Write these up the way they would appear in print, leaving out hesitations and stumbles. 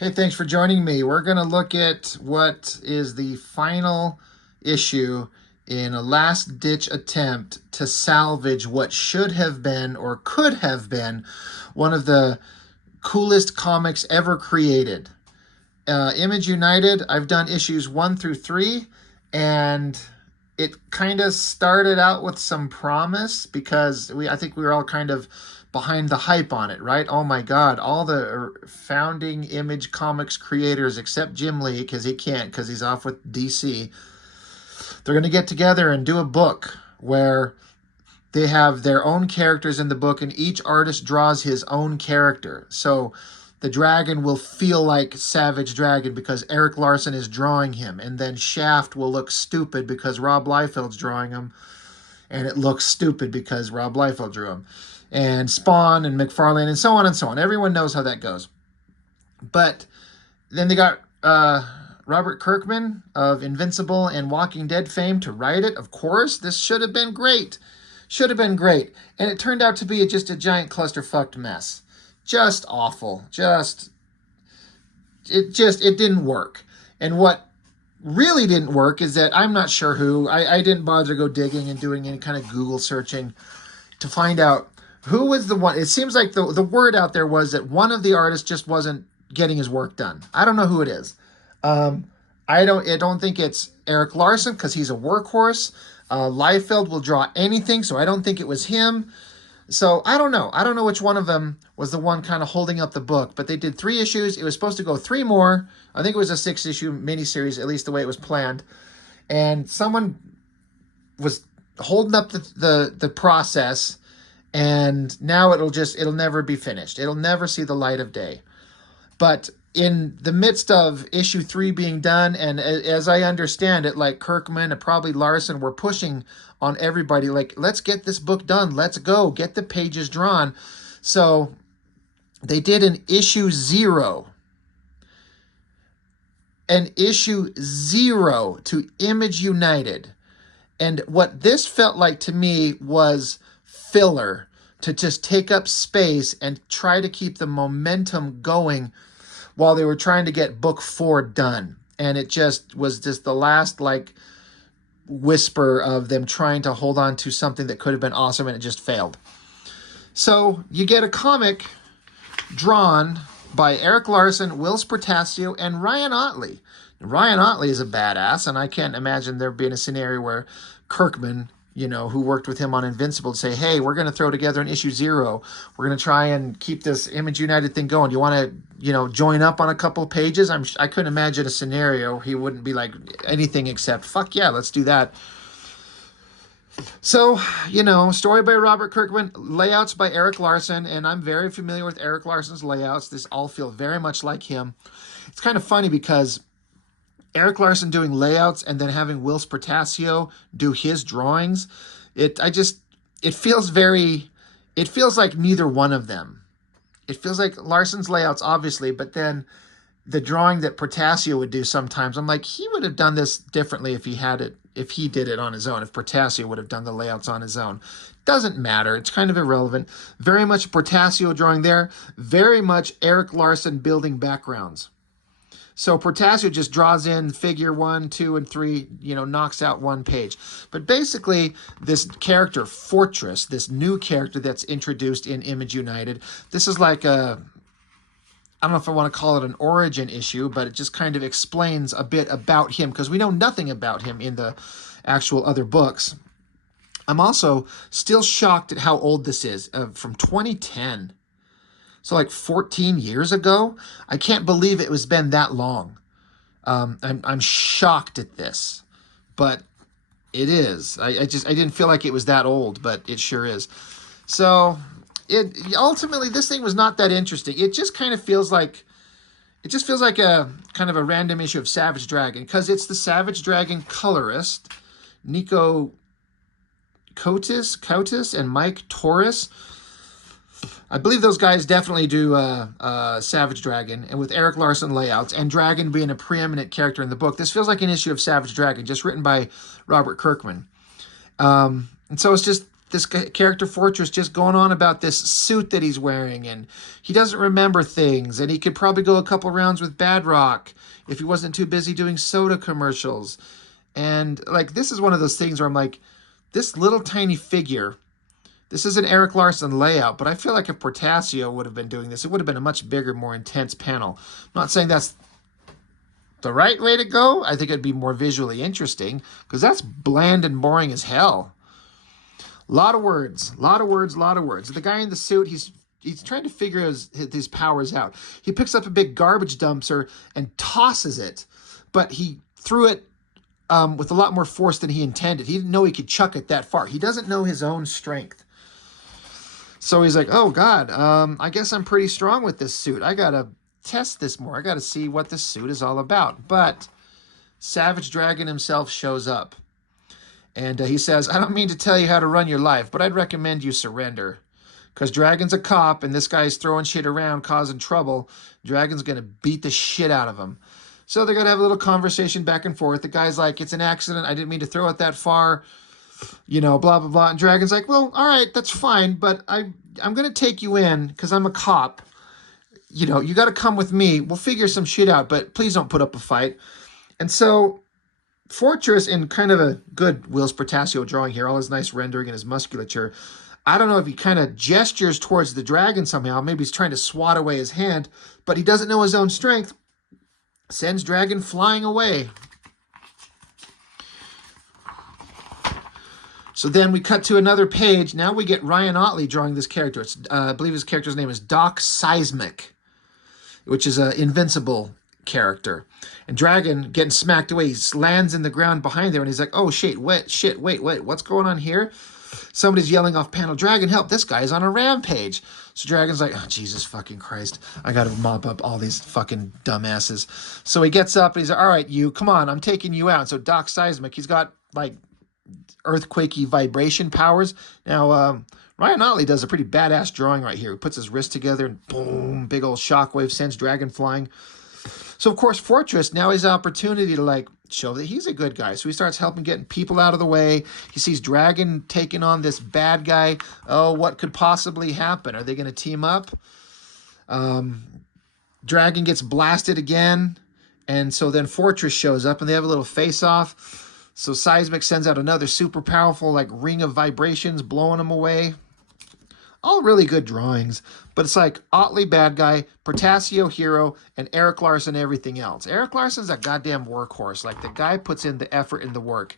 Hey, thanks for joining me. We're going to look at what is the final issue in a last ditch attempt to salvage what should have been or could have been one of the coolest comics ever created. Image United, I've done issues 1 through 3, and it kind of started out with some promise because I think we were all kind of behind the hype on it, right? Oh my God, all the founding Image Comics creators except Jim Lee, because he can't, because he's off with DC, they're going to get together and do a book where they have their own characters in the book, and each artist draws his own character. So the dragon will feel like Savage Dragon because Eric Larson is drawing him, and then Shaft will look stupid because Rob Liefeld's drawing him, and it looks stupid because Rob Liefeld drew him. And Spawn and McFarlane and so on and so on. Everyone knows how that goes. But then they got Robert Kirkman of Invincible and Walking Dead fame to write it. Of course, this should have been great. Should have been great. And it turned out to be just a giant clusterfucked mess. Just awful. It didn't work. And what really didn't work is that I'm not sure who. I didn't bother to go digging and doing any kind of Google searching to find out who was the one. It seems like the word out there was that one of the artists just wasn't getting his work done. I don't know who it is. I don't think it's Eric Larson because he's a workhorse. Liefeld will draw anything, so I don't think it was him. So I don't know. I don't know which one of them was the one kind of holding up the book, but they did 3 issues. It was supposed to go 3 more. I think it was a 6-issue miniseries, at least the way it was planned. And someone was holding up the process, and now it'll never be finished. It'll never see the light of day. But in the midst of issue 3 being done, and as I understand it, like Kirkman and probably Larson were pushing on everybody, like, let's get this book done. Let's go. Get the pages drawn. So they did an issue 0. An issue 0 to Image United. And what this felt like to me was filler to just take up space and try to keep the momentum going while they were trying to get book 4 done. And it just was just the last whisper of them trying to hold on to something that could have been awesome, and it just failed. So you get a comic drawn by Eric Larson, Whilce Portacio, and Ryan Ottley. Ryan Ottley is a badass, and I can't imagine there being a scenario where Kirkman, who worked with him on Invincible, to say, hey, we're going to throw together an issue 0. We're going to try and keep this Image United thing going. Do you want to, join up on a couple of pages? I couldn't imagine a scenario he wouldn't be like anything except, fuck yeah, let's do that. So, story by Robert Kirkman, layouts by Eric Larson, and I'm very familiar with Eric Larson's layouts. This all feel very much like him. It's kind of funny because Eric Larson doing layouts and then having Whilce Portacio do his drawings, it feels like neither one of them. It feels like Larson's layouts, obviously, but then the drawing that Portacio would do sometimes, I'm like, he would have done this differently if he did it on his own, if Portacio would have done the layouts on his own. Doesn't matter. It's kind of irrelevant. Very much Portacio drawing there. Very much Eric Larson building backgrounds. So Portacio just draws in figure 1, 2, and 3, knocks out 1 page. But basically, this character, Fortress, this new character that's introduced in Image United, this is like I don't know if I want to call it an origin issue, but it just kind of explains a bit about him, because we know nothing about him in the actual other books. I'm also still shocked at how old this is, from 2010. So like 14 years ago. I can't believe it was been that long. I'm shocked at this, but it is. I didn't feel like it was that old, but it sure is. So ultimately this thing was not that interesting. It just feels like a kind of a random issue of Savage Dragon, because it's the Savage Dragon colorist Nico Cotis and Mike Torres. I believe those guys definitely do Savage Dragon, and with Eric Larson layouts, and Dragon being a preeminent character in the book, this feels like an issue of Savage Dragon, just written by Robert Kirkman. And so it's just this character Fortress just going on about this suit that he's wearing, and he doesn't remember things, and he could probably go a couple rounds with Badrock if he wasn't too busy doing soda commercials. And like, this is one of those things where I'm like, this little tiny figure, this is an Erik Larsen layout, but I feel like if Portasio would have been doing this, it would have been a much bigger, more intense panel. I'm not saying that's the right way to go. I think it'd be more visually interesting, because that's bland and boring as hell. A lot of words, a lot of words, a lot of words. The guy in the suit, he's trying to figure his powers out. He picks up a big garbage dumpster and tosses it, but he threw it with a lot more force than he intended. He didn't know he could chuck it that far. He doesn't know his own strength. So he's like, oh, God, I guess I'm pretty strong with this suit. I got to test this more. I got to see what this suit is all about. But Savage Dragon himself shows up. And he says, I don't mean to tell you how to run your life, but I'd recommend you surrender. Because Dragon's a cop, and this guy's throwing shit around, causing trouble. Dragon's going to beat the shit out of him. So they're going to have a little conversation back and forth. The guy's like, it's an accident. I didn't mean to throw it that far. You know, blah, blah, blah. And Dragon's like, well, all right, that's fine. But I'm going to take you in because I'm a cop. You know, you got to come with me. We'll figure some shit out, but please don't put up a fight. And so Fortress, in kind of a good Whilce Portacio drawing here, all his nice rendering and his musculature, I don't know if he kind of gestures towards the dragon somehow. Maybe he's trying to swat away his hand, but he doesn't know his own strength. Sends Dragon flying away. So then we cut to another page. Now we get Ryan Ottley drawing this character. It's, I believe his character's name is Doc Seismic, which is an Invincible character. And Dragon getting smacked away. He lands in the ground behind there, and he's like, oh, wait, what's going on here? Somebody's yelling off panel, Dragon, help, this guy's on a rampage. So Dragon's like, oh, Jesus fucking Christ, I gotta mop up all these fucking dumbasses. So he gets up, and he's like, all right, you, come on, I'm taking you out. So Doc Seismic, he's got, like, earthquakey vibration powers. Now, Ryan Ottley does a pretty badass drawing right here. He puts his wrist together, and boom, big old shockwave sends Dragon flying. So, of course, Fortress now has the opportunity to, like, show that he's a good guy. So he starts helping getting people out of the way. He sees Dragon taking on this bad guy. Oh, what could possibly happen? Are they going to team up? Dragon gets blasted again. And so then Fortress shows up, and they have a little face-off. So Seismic sends out another super powerful, like, ring of vibrations, blowing him away. All really good drawings, but it's like Ottley bad guy, Portasio hero, and Erik Larsen everything else. Erik Larsen's a goddamn workhorse. Like, the guy puts in the effort and the work.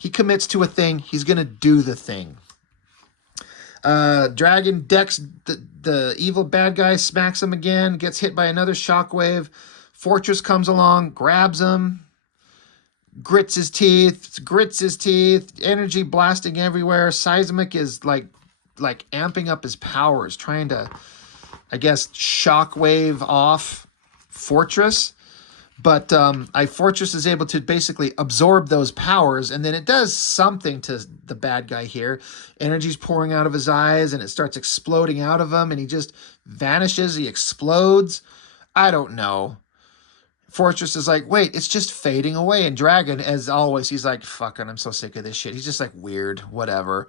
He commits to a thing. He's going to do the thing. Dragon decks the evil bad guy, smacks him again, gets hit by another shockwave. Fortress comes along, grabs him, grits his teeth, energy blasting everywhere. Seismic is like amping up his powers, trying to, I guess, shockwave off Fortress. But Fortress is able to basically absorb those powers, and then it does something to the bad guy here. Energy's pouring out of his eyes, and it starts exploding out of him, and he just vanishes. He explodes. I don't know. Fortress is like, wait, it's just fading away. And Dragon, as always, he's like, fucking, I'm so sick of this shit. He's just like, weird, whatever.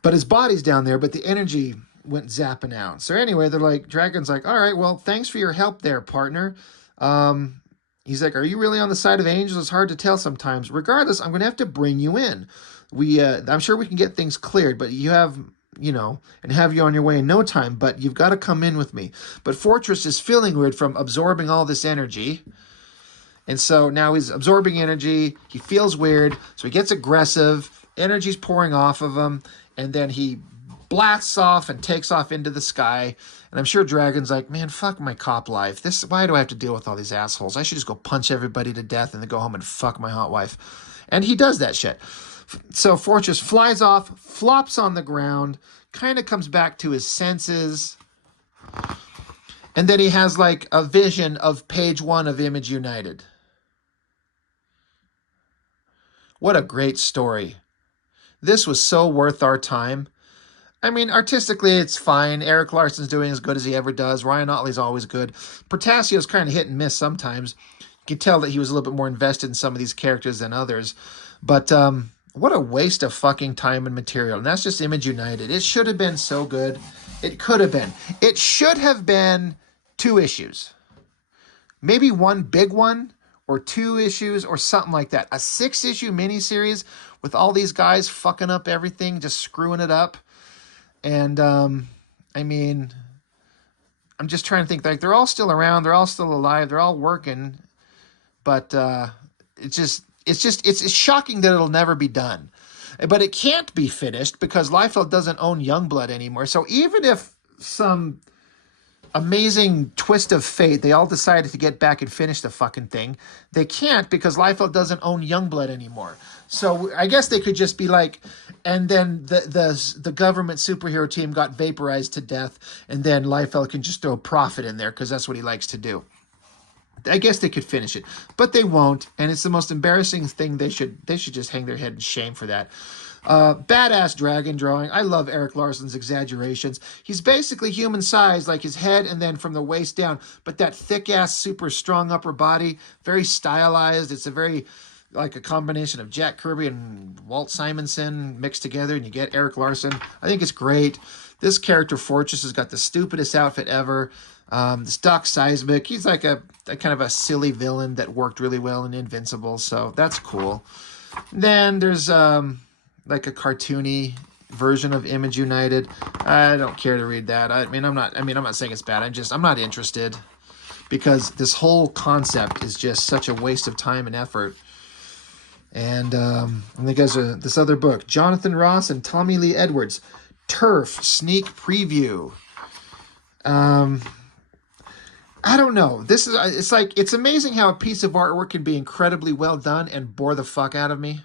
But his body's down there, but the energy went zapping out. So anyway, they're like, Dragon's like, all right, well, thanks for your help there, partner. He's like, are you really on the side of angels? It's hard to tell sometimes. Regardless, I'm going to have to bring you in. I'm sure we can get things cleared, but you have, and have you on your way in no time, but you've got to come in with me. But Fortress is feeling weird from absorbing all this energy. And so now he's absorbing energy. He feels weird. So he gets aggressive. Energy's pouring off of him. And then he blasts off and takes off into the sky. And I'm sure Dragon's like, man, fuck my cop life. Why do I have to deal with all these assholes? I should just go punch everybody to death and then go home and fuck my hot wife. And he does that shit. So Fortress flies off, flops on the ground, kind of comes back to his senses. And then he has like a vision of page 1 of Image United. What a great story. This was so worth our time. I mean, artistically, it's fine. Erik Larsen's doing as good as he ever does. Ryan Ottley's always good. Portasio's kind of hit and miss sometimes. You can tell that he was a little bit more invested in some of these characters than others. But What a waste of fucking time and material. And that's just Image United. It should have been so good. It could have been. It should have been 2 issues. Maybe one big one or 2 issues or something like that. A 6-issue miniseries with all these guys fucking up everything, just screwing it up. And I mean, I'm just trying to think, like, they're all still around, they're all still alive, they're all working, but it's shocking that it'll never be done. But it can't be finished because Liefeld doesn't own Youngblood anymore. So even if some amazing twist of fate, they all decided to get back and finish the fucking thing, they can't because Liefeld doesn't own Youngblood anymore. So I guess they could just be like, and then the government superhero team got vaporized to death, and then Liefeld can just throw profit in there because that's what he likes to do. I guess they could finish it, but they won't, and it's the most embarrassing thing. They should just hang their head in shame for that. Badass dragon drawing. I love Erik Larsen's exaggerations. He's basically human size, like his head and then from the waist down, but that thick ass, super strong upper body, very stylized. It's a very like a combination of Jack Kirby and Walt Simonson mixed together, and you get Erik Larsen. I think it's great. This character, Fortress, has got the stupidest outfit ever. This Doc Seismic, he's like a kind of a silly villain that worked really well in Invincible, so that's cool. Then there's like a cartoony version of Image United. I don't care to read that. I'm not saying it's bad. I'm not interested because this whole concept is just such a waste of time and effort. And then there's this other book, Jonathan Ross and Tommy Lee Edwards, Turf sneak preview. I don't know. It's amazing how a piece of artwork can be incredibly well done and bore the fuck out of me.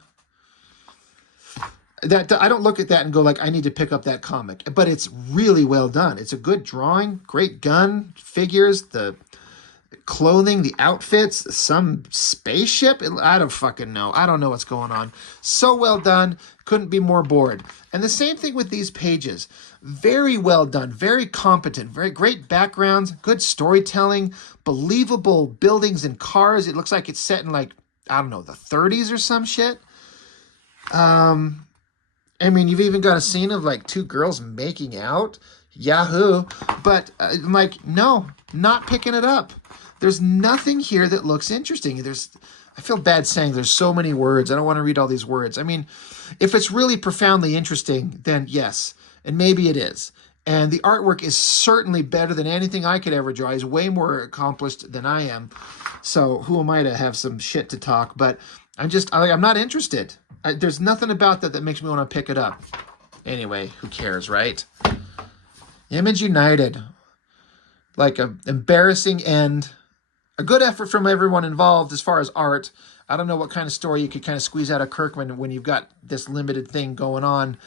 That I don't look at that and go like, I need to pick up that comic. But it's really well done. It's a good drawing, great gun, figures, the clothing, the outfits, some spaceship. I don't fucking know. I don't know what's going on. So well done. Couldn't be more bored. And the same thing with these pages. Very well done. Very competent. Very great backgrounds. Good storytelling. Believable buildings and cars. It looks like it's set in like, I don't know, the 30s or some shit. I mean, you've even got a scene of like 2 girls making out. Yahoo. But I'm like, no, not picking it up. There's nothing here that looks interesting. I feel bad saying there's so many words. I don't want to read all these words. I mean, if it's really profoundly interesting, then yes. And maybe it is. And the artwork is certainly better than anything I could ever draw. He's way more accomplished than I am. So who am I to have some shit to talk? But I'm not interested. There's nothing about that makes me want to pick it up. Anyway, who cares, right? Image United. Like an embarrassing end. A good effort from everyone involved as far as art. I don't know what kind of story you could kind of squeeze out of Kirkman when you've got this limited thing going on.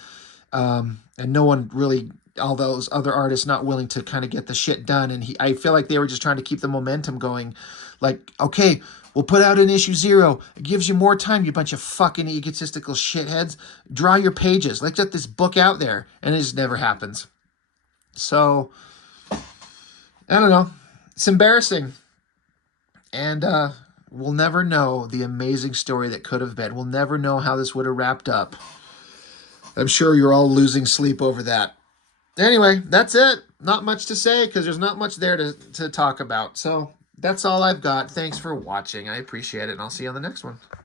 And no one really, all those other artists not willing to kind of get the shit done. And I feel like they were just trying to keep the momentum going. Like, okay, we'll put out an issue 0. It gives you more time, you bunch of fucking egotistical shitheads. Draw your pages. Let's get this book out there. And it just never happens. So, I don't know. It's embarrassing. And we'll never know the amazing story that could have been. We'll never know how this would have wrapped up. I'm sure you're all losing sleep over that. Anyway, that's it. Not much to say because there's not much there to talk about. So that's all I've got. Thanks for watching. I appreciate it, and I'll see you on the next one.